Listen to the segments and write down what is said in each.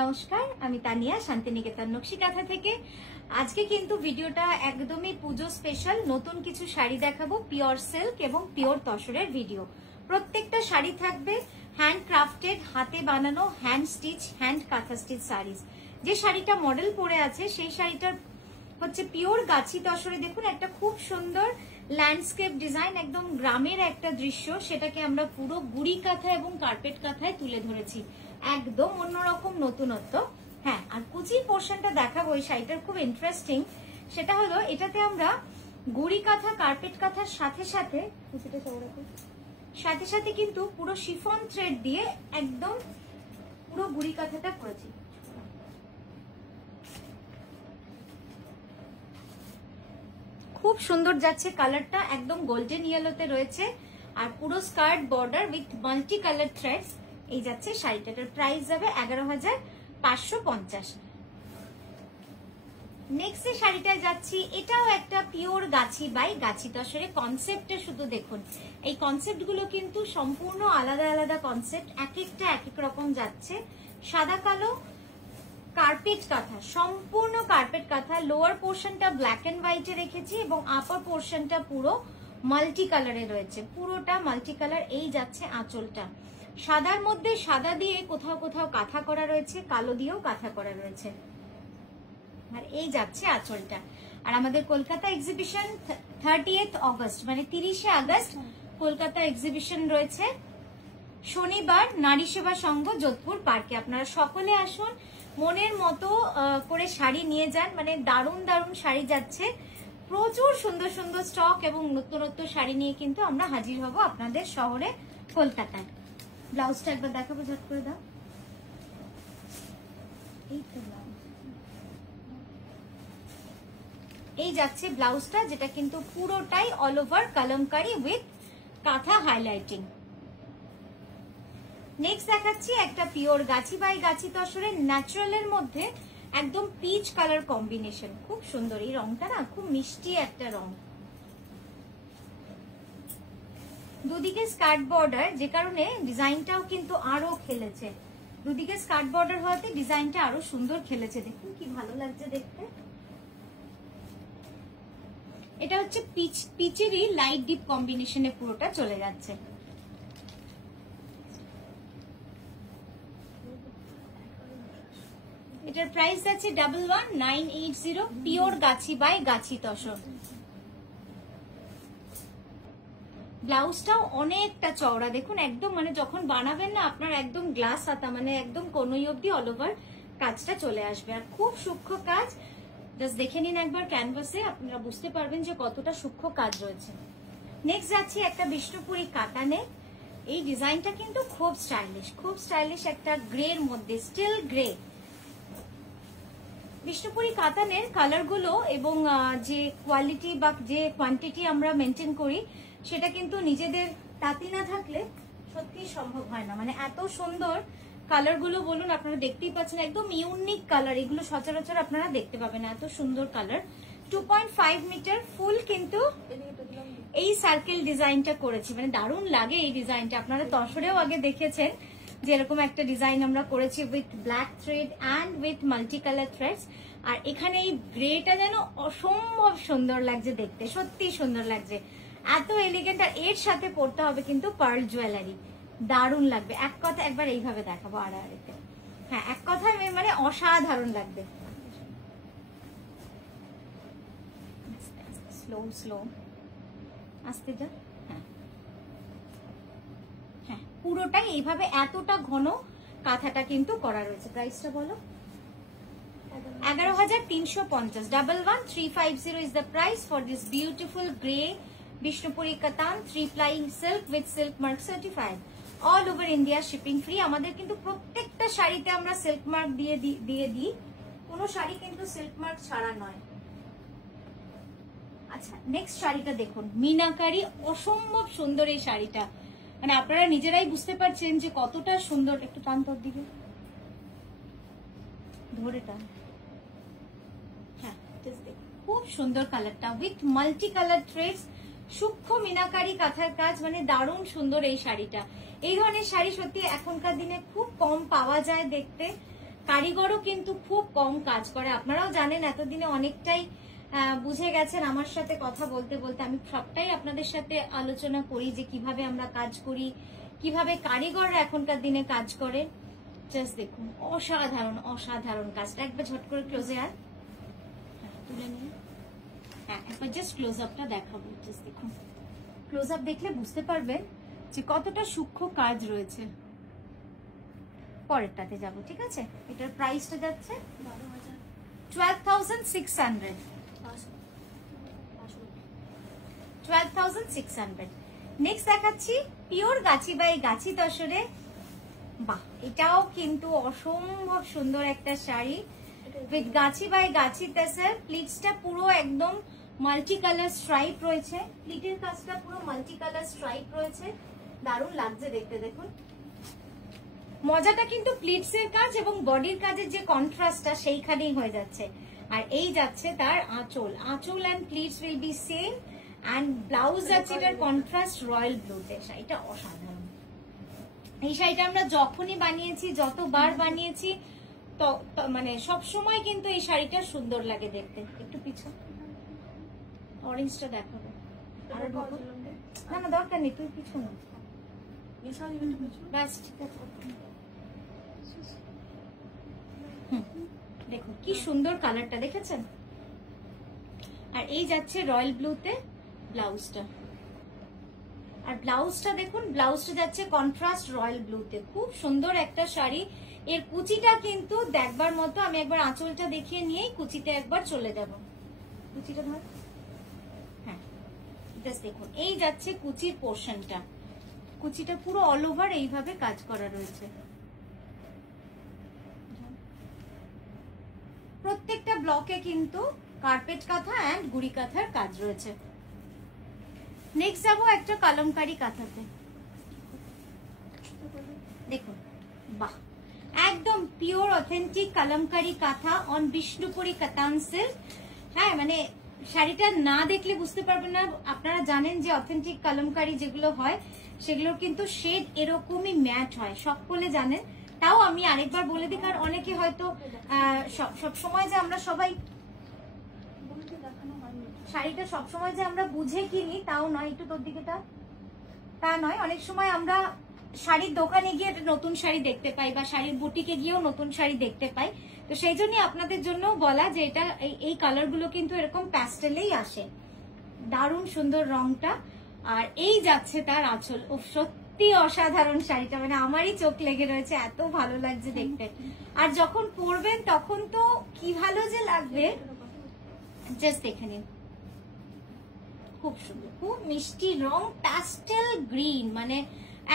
নমস্কার, আমি তানিয়া শান্তিনিকেতন নকশি কাঁথা থেকে। আজকে কিন্তু ভিডিওটা একদমই পুজো স্পেশাল। নতুন কিছু শাড়ি দেখাবো, পিওর সিল্ক এবং পিওর তসরের ভিডিও। প্রত্যেকটা শাড়ি থাকবে হ্যান্ড ক্রাফটেড, হাতে বানানো, হ্যান্ড স্টিচ, হ্যান্ড কাঁথা স্টিচ শাড়িজ। যে শাড়িটা মডেল পরে আছে সেই শাড়িটার হচ্ছে পিওর গাছি তসরে। দেখুন একটা খুব সুন্দর ল্যান্ডস্কেপ ডিজাইন, একদম গ্রামের একটা দৃশ্য, সেটাকে আমরা পুরো গুড়ি কাঁথা এবং কার্পেট কাঁথায় তুলে ধরেছি। একদম অন্যরকম নতুনত্ব। হ্যাঁ, আর কুচি পোর্শনটা দেখাবো এই শাড়িটার, খুব ইন্টারেস্টিং। সেটা হলো এটাতে আমরা গুড়ি কাঁথা কার্পেট কাঁথার সাথে সাথে সাথে সাথে কিন্তু পুরো শিফন থ্রেড দিয়ে একদম পুরো গুড়ি কাঁথাটা করেছি। খুব সুন্দর যাচ্ছে, কালারটা একদম গোল্ডেন ইয়েলোতে রয়েছে। আর পুরো skirt border with multi colour threads এই যাচ্ছে শাড়িটার প্রাইস যাবে 11,550। নেক্সট যে শাড়িটায় যাচ্ছি, এটাও একটা পিওর গাছি বাই গাছি তসরে। কনসেপ্টটা শুধু দেখুন, এই কনসেপ্ট গুলো কিন্তু সম্পূর্ণ আলাদা আলাদা কনসেপ্ট, এক একটা এক এক রকম যাচ্ছে। সাদা কালো কার্পেট কাঁথা, সম্পূর্ণ কার্পেট কাঁথা। লোয়ার পোর্শনটা ব্ল্যাক এন্ড হোয়াইটে রেখেছি এবং আপার পোর্শনটা পুরো মাল্টি কালারে রয়েছে, পুরোটা মাল্টি কালার। এই যাচ্ছে আঁচলটা, সাদার মধ্যে সাদা দিয়ে কোথাও কোথাও কাঁথা করা রয়েছে, কালো দিয়েও কাঁথা করা রয়েছে। আর এই যাচ্ছে আঁচলটা। আর আমাদের কলকাতা এক্সিবিশন 30th অগস্ট মানে 30শে আগস্ট কলকাতা এক্সিবিশন রয়েছে শনিবার, নারী সেবা সংঘ, যোধপুর পার্কে। আপনারা সকলে আসুন, মনের মতো করে শাড়ি নিয়ে যান। মানে দারুণ দারুণ শাড়ি যাচ্ছে, প্রচুর সুন্দর সুন্দর স্টক এবং নতুনত্ব শাড়ি নিয়ে কিন্তু আমরা হাজির হব আপনাদের শহরে কলকাতায়। ব্লাউজটা একবার দেখাবো, ঝট করে দাও। এই যাচ্ছে ব্লাউজটা, যেটা কিন্তু পুরোটাই অল ওভার কলমকারি উইথ কাঁথা হাইলাইটিং। নেক্সট দেখাচ্ছি একটা পিওর গাছি বাই গাছি তসরের ন্যাচারালের মধ্যে একদম পিচ কালার কম্বিনেশন। খুব সুন্দর এই রংটা, না খুব মিষ্টি একটা রং। দুদিকে স্কার্ট বর্ডার, যে কারণে ডিজাইনটাও কিন্তু আরো খেলেছে। দুদিকে স্কার্ট বর্ডার হওয়াতে ডিজাইনটা আরো সুন্দর খেলেছে। দেখুন কি ভালো লাগছে দেখতে। এটা হচ্ছে পিচেরই লাইট ডিপ কম্বিনেশনে পুরোটা চলে যাচ্ছে। এটার প্রাইস আছে 11,980, পিওর গাছি বাই গাছি তসর। ব্লাউজটাও অনেকটা চওড়া, দেখুন একদম মানে যখন বানাবেন না আপনার একদম গ্লাস হাতা, মানে একদম কোনোই অব্দি অল ওভার কাজটা চলে আসবে। আর খুব সূক্ষ্ম কাজ, জাস্ট দেখে নিন একবার ক্যানভাসে, আপনারা বুঝতে পারবেন যে কতটা সূক্ষ্ম কাজ রয়েছে। নেক্সট যাচ্ছি একটা বিষ্ণুপুরি কাতানে। এই ডিজাইনটা কিন্তু খুব স্টাইলিশ, খুব স্টাইলিশ একটা গ্রের মধ্যে, স্টিল গ্রে। বিষ্ণুপুরি কাতানের কালার গুলো এবং যে কোয়ালিটি বা যে কোয়ান্টিটি আমরা মেনটেন করি, সেটা কিন্তু নিজেদের তাঁতি না থাকলে সত্যি সম্ভব হয় না। মানে এত সুন্দর কালার গুলো, বলুন আপনারা দেখতেই পাচ্ছেন, একদম ইউনিক কালার। এগুলো সচরাচর আপনারা দেখতে পাবেন, এত সুন্দর কালার। 2.5 মিটার ফুল কিন্তু এই সার্কেল ডিজাইনটা করেছি, মানে দারুণ লাগে এই ডিজাইনটা। আপনারা তসরেও আগে দেখেছেন যে এরকম একটা ডিজাইন আমরা করেছি with black thread and with multi colour threads. আর এখানে এই গ্রেটা যেন অসম্ভব সুন্দর লাগছে দেখতে, সত্যি সুন্দর লাগছে, এত এলিগেন্ট। আর এর সাথে পড়তে হবে কিন্তু পার্ল জুয়েলারি, দারুণ লাগবে। এক কথা একবার এইভাবে দেখাবো আড়াআড়িতে। হ্যাঁ, এক কথায় মানে অসাধারণ লাগবে। স্লো স্লো আস্তে যা। হ্যাঁ হ্যাঁ, পুরোটাই এইভাবে এতটা ঘন কাঁথাটা কিন্তু করা রয়েছে। প্রাইসটা বলো। 11,350। 11,350 is the price for this beautiful grey Bishnupuri Katan 3-ply silk with silk mark certified. All over India shipping free. আমাদের কিন্তু প্রত্যেকটা শাড়িতে আমরা সিল্ক মার্ক দিয়ে দিই, কোনো শাড়ি কিন্তু সিল্ক মার্ক ছাড়া নয়। আচ্ছা, নেক্সট শাড়িটা দেখুন, মিনাকারি, অসম্ভব সুন্দর এই শাড়িটা। মানে আপনারা নিজেরাই বুঝতে পারছেন যে কতটা সুন্দর। একটু টান তোর দিকে, ধরে টান। হ্যাঁ, খুব সুন্দর কালারটা উইথ মাল্টি কালার থ্রেডস, সূক্ষ্ম মিনাকারি কাঁথার কাজ, মানে দারুণ সুন্দর এই শাড়িটা। এই ধরনের শাড়ি সত্যি এখনকার দিনে খুব কম পাওয়া যায় দেখতে। কারিগরও কিন্তু খুব কম কাজ করে, আপনারাও জানেন, এতদিনে অনেকটাই বুঝে গেছেন আমার সাথে কথা বলতে বলতে। আমি সবটাই আপনাদের সাথে আলোচনা করি যে কিভাবে আমরা কাজ করি, কিভাবে কারিগররা এখনকার দিনে কাজ করে। জাস্ট দেখুন, অসাধারণ অসাধারণ কাজটা। একবার ঝট করে ক্লোজে আর তুলে নিন। হ্যাঁ, একবার জাস্ট ক্লোজ আপটা দেখাবো। জাস্ট দেখুন, ক্লোজ আপ দেখলে বুঝতে পারবেন যে কতটা সূক্ষ্ম কাজ রয়েছে। পরেরটাতে যাব, ঠিক আছে? এটার প্রাইসটা যাচ্ছে 12,600। 12,600। নেক্সট দেখাচ্ছি পিওর গাছি বাই গাছি তসরে। বাহ, এটাও কিন্তু অসম্ভব সুন্দর একটা শাড়ি উইথ গাছি বাই গাছি তসর। প্লিটসটা পুরো একদম মাল্টি কালার স্ট্রাইপ রয়েছে, প্লিটের কাজটা পুরো মাল্টি কালার স্ট্রাইপ রয়েছে, দারুণ লাগছে দেখতে। দেখুন মজাটা কিন্তু প্লিটসের কাজ এবং বডির কাজের যে কন্ট্রাস্টটা সেইখানেই হয়ে যাচ্ছে। আর এই যাচ্ছে তার আঁচল, আঁচল and pleats will be same, and blouse যাচ্ছে এটার কন্ট্রাস্ট রয়্যাল ব্লুতে। শাড়িটা অসাধারণ। এই শাড়িটা আমরা যখনই বানিয়েছি, যতবার বানিয়েছি, তো মানে সবসময় কিন্তু এই শাড়িটা সুন্দর লাগে দেখতে। একটু পিছন অরেঞ্জটা দেখাবো। আরো না না দরকার নেই, তুই পিছন ব্যাস, ঠিক আছে। দেখুন কি সুন্দর কালারটা, দেখেছেন? আর এই যাচ্ছে রয়্যাল ব্লুতে ব্লাউজটা, আর ব্লাউজটা দেখুন, ব্লাউজটা যাচ্ছে কন্ট্রাস্ট রয়্যাল ব্লুতে। খুব সুন্দর একটা শাড়ি। এর কুচিটা কিন্তু দেখবার মতো। আমি একবার আঁচলটা দেখিয়ে নিয়েই কুচিতে একবার চলে যাব। কুচিটা ধর, হ্যাঁ জাস্ট দেখুন, এই যাচ্ছে কুচির পোর্শনটা। কুচিটা পুরো অল ওভার এইভাবে কাজ করা রয়েছে। প্রত্যেকটা ব্লকে কিন্তু কার্পেট কাঁথা অ্যান্ড গুড়ি কাঁথার কাজ রয়েছে। নেক্সট যাবো একটা কলমকারী কাঁথাতে। দেখুন, বাহ, একদম পিওর অথেন্টিক কলমকারী কাঁথা অন বিষ্ণুপুরি কাতান সিল্ক। হ্যাঁ, মানে শাড়িটা না দেখলে বুঝতে পারবেন না। আপনারা জানেন যে অথেন্টিক কলমকারী যেগুলো হয় সেগুলোর কিন্তু শেড এরকমই ম্যাট হয়, সকলে জানেন। তাও আমি আরেকবার বলে দিই, কারণ অনেকে হয়তো সব সময় যে আমরা সবাই শাড়িটা সবসময় যে আমরা বুঝে কিনি তাও নয়। একটু তোর দিকে তা নয়, অনেক সময় আমরা শাড়ির দোকানে গিয়ে নতুন শাড়ি দেখতে পাই বা শাড়ির বুটিকে গিয়েও নতুন শাড়ি দেখতে পাই। তো সেই জন্যই আপনাদের জন্য বলা যে এটা এই কালার গুলো কিন্তু এরকম প্যাস্টেলেই আসে। দারুণ সুন্দর রংটা। আর এই যাচ্ছে তার আঁচল। ও সত্যি অসাধারণ শাড়িটা, মানে আমারই চোখ লেগে রয়েছে, এত ভালো লাগছে দেখতে। আর যখন পরবেন তখন তো কি ভালো যে লাগবে, জাস্ট দেখে নিন। খুব সুন্দর, খুব মিষ্টি রং, প্যাস্টেল গ্রিন, মানে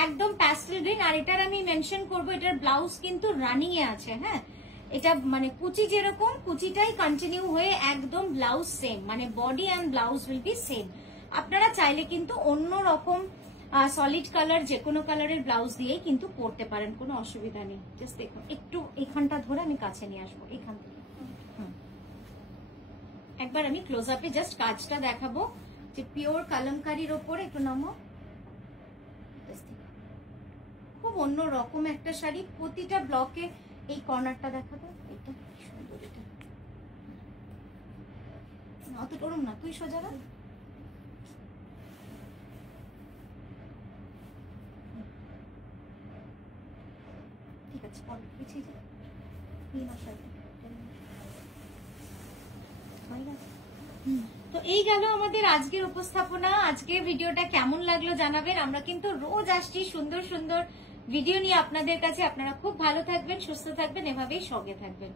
একদম প্যাস্টেল গ্রিন। আর এটার আমি মেনশন করবো, এটার ব্লাউজ কিন্তু রানিং এ আছে। হ্যাঁ, এটা মানে কুচি যেরকম, কুচিটাই কন্টিনিউ হয়ে একদম ব্লাউজ সেম, মানে body and blouse will be same. আপনারা চাইলে কিন্তু অন্য রকম সলিড কালার, যে কোনো কালারের ব্লাউজ দিয়ে কিন্তু পরতে পারেন, কোনো অসুবিধা নেই। জাস্ট দেখুন, একটু এখানটা ধরে আমি কাছে নিয়ে আসবো, এখান থেকে। একবার আমি ক্লোজ আপে জাস্ট কাজটা দেখাবো যে পিওর কলমকারীর ওপরে। একটু নামো। খুব অন্য রকম একটা শাড়ি। প্রতিটা ব্লকে এই কর্নারটা দেখাবো। এটা সুন্দর, এটা অত করুন না, তুই সোজা না। ঠিক আছে, পিছিয়ে যা। তো এই গেল আমাদের আজকের উপস্থাপনা। আজকের ভিডিওটা কেমন লাগলো জানাবেন। আমরা কিন্তু রোজ আসছি সুন্দর সুন্দর ভিডিও নিয়ে আপনাদের কাছে। আপনারা খুব ভালো থাকবেন, সুস্থ থাকবেন, এভাবেই সঙ্গে থাকবেন।